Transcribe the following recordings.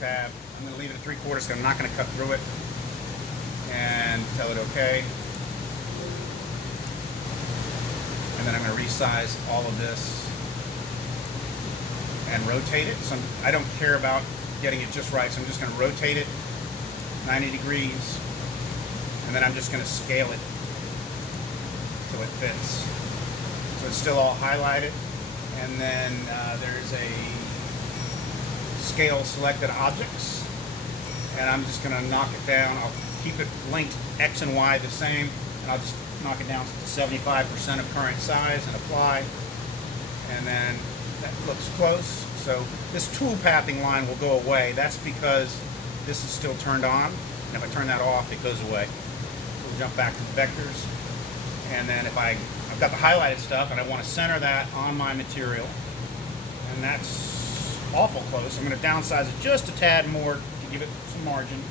tab. I'm going to leave it at 3/4 because I'm not going to cut through it. And tell it okay. And then I'm going to resize all of this and rotate it. So I don't care about getting it just right, so I'm just going to rotate it 90 degrees, and then I'm just going to scale it till it fits. So it's still all highlighted, and then there's a scale selected objects, and I'm just going to knock it down. I'll keep it linked X and Y the same, and I'll just knock it down to 75% of current size and apply, and then that looks close. So this tool pathing line will go away. That's because this is still turned on, and if I turn that off, it goes away. We'll jump back to the vectors, and then if I've got the highlighted stuff and I want to center that on my material, and that's awful close. I'm going to downsize it just a tad more to give it some margin.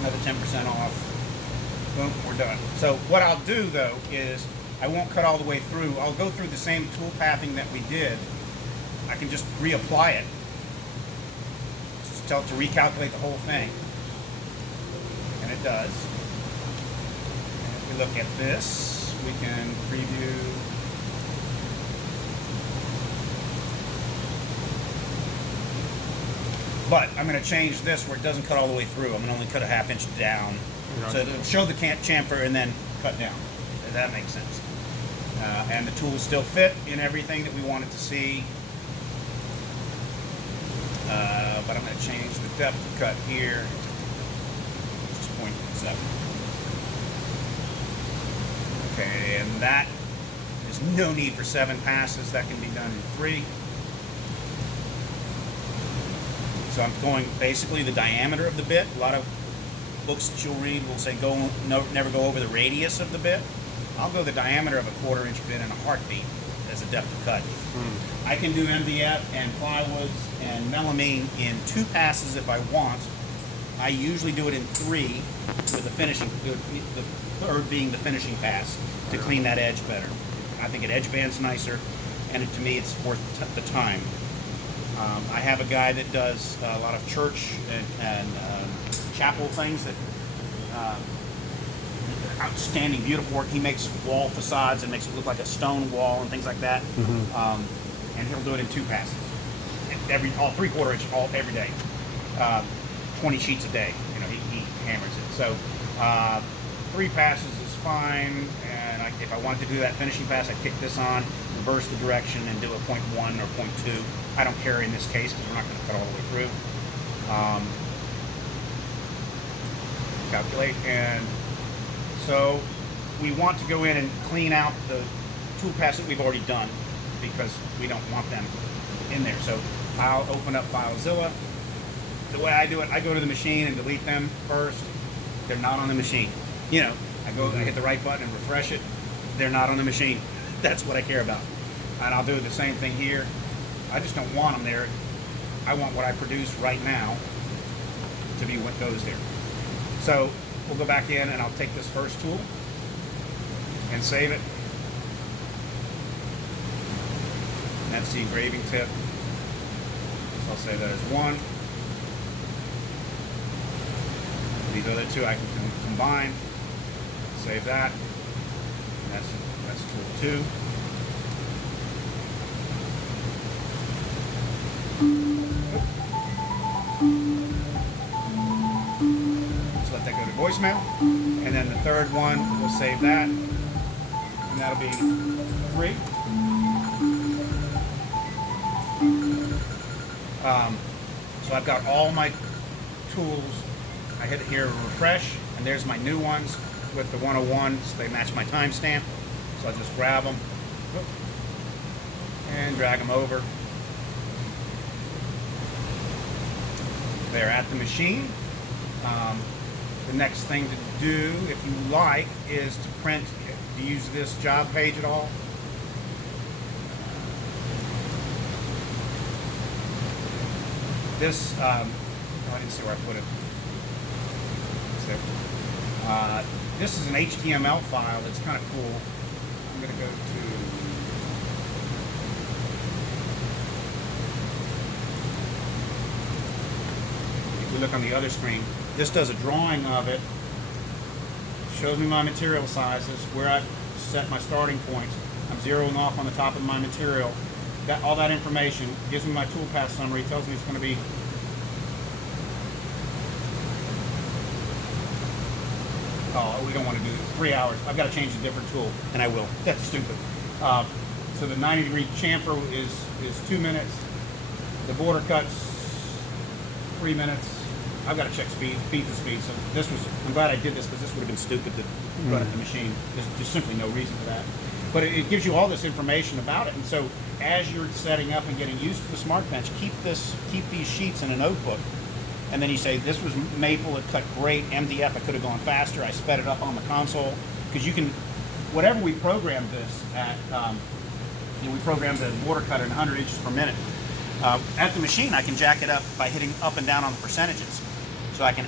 Another 10% off. Boom, we're done. So what I'll do though is I won't cut all the way through. I'll go through the same tool pathing that we did. I can just reapply it. Just tell it to recalculate the whole thing. And it does. And if we look at this, we can preview. But I'm going to change this where it doesn't cut all the way through. I'm going to only cut a 1/2 inch down. So it'll show the chamfer and then cut down. If that makes sense. And the tools still fit in everything that we wanted to see. But I'm going to change the depth of cut here. Just 0.7. Okay, and that there's no need for 7 passes. That can be done in 3. So I'm going basically the diameter of the bit. A lot of books that you'll read will say never go over the radius of the bit. I'll go the diameter of a 1/4 inch bit in a heartbeat as a depth of cut. I can do MDF and plywoods and melamine in 2 passes if I want. I usually do it in 3 with the finishing, the third being the finishing pass to clean that edge better. I think an edge band's nicer, and to me it's worth the time. I have a guy that does a lot of church and chapel things that outstanding, beautiful work. He makes wall facades and makes it look like a stone wall and things like that. And he'll do it in 2 passes, all 3/4 inch, every day, 20 sheets a day. You know, he hammers it. So 3 passes is fine. And if I wanted to do that finishing pass, I'd kick this on, reverse the direction, and do a 0.1 or 0.2. I don't care in this case because we're not going to cut all the way through. Calculate, and so we want to go in and clean out the tool paths that we've already done because we don't want them in there. So I'll open up FileZilla. The way I do it, I go to the machine and delete them first. They're not on the machine. You know, I hit the right button and refresh it. They're not on the machine. That's what I care about. And I'll do the same thing here. I just don't want them there. I want what I produce right now to be what goes there. So we'll go back in and I'll take this first tool and save it. And that's the engraving tip. So I'll save that as 1. These other 2 I can combine. Save that. And that's tool 2. Just let that go to voicemail, and then the third one, we'll save that, and that'll be 3. So I've got all my tools. I hit here refresh, and there's my new ones with the 101, so they match my timestamp. So I'll just grab them and drag them over. They're at the machine. The next thing to do, if you like, is to print. Do you use this job page at all? This, I didn't see where I put it. This is an HTML file. It's kind of cool. I'm going to go to look on the other screen. This does a drawing of it, shows me my material sizes, where I've set my starting points. I'm zeroing off on the top of my material. Got all that information, gives me my toolpath summary, tells me it's going to be we don't want to do this. 3 hours. I've got to change a different tool, and I will. That's stupid. So the 90-degree chamfer is 2 minutes. The border cuts 3 minutes. I've got to check speed, feet to speed. So this was. I'm glad I did this, because this would have been stupid to run at the machine. There's just simply no reason for that. But it gives you all this information about it, and so as you're setting up and getting used to the Smartbench, keep these sheets in a notebook. And then you say, this was maple, it cut great, MDF, I could have gone faster, I sped it up on the console. Because you can, whatever we programmed this at, we programmed the border cutter in 100 inches per minute. At the machine, I can jack it up by hitting up and down on the percentages. So I can